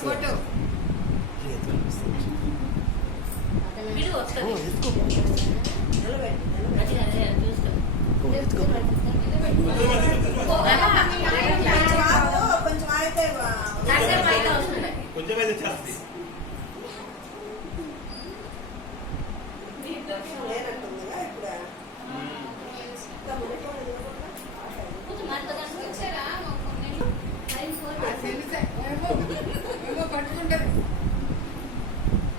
Photo కొంచెం అయితే చేస్తుంది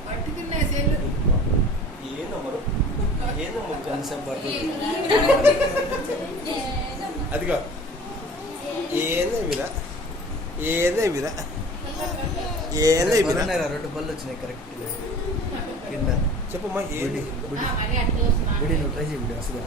పట్టుకున్నా సెల్లు అదిగో ఏదేమిరా ఏదేమిరా ఏదేమిరా 2 బళ్ళు వచ్చినాయి కరెక్ట్ కింద. చెప్పమ్మా ఏది వీడియో నువ్వు ట్రై చేయి వీడియో అసలు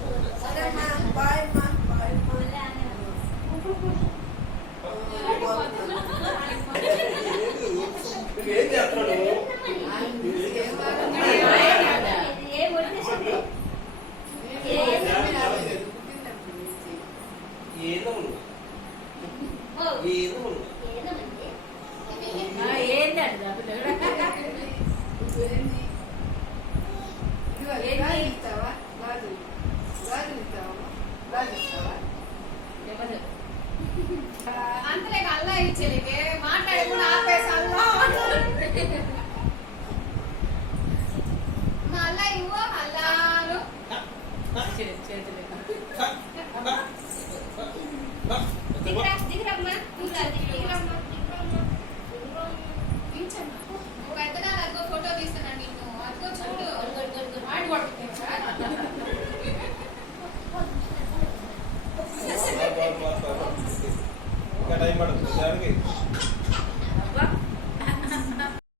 ఏం చేస్తున్నాడు అంతలే అల్లా ఇచ్చేలకే మాట్లాడి కూడా ఆపేసి అల్లా మా అల్లా ఇవ్వ అల్లాను ఒక ఎత్తనా అదిగో ఫోటో తీస్తున్నాను నిన్ను అదిగో చూడు ఆడి ఇంకా టైం పడుతుంది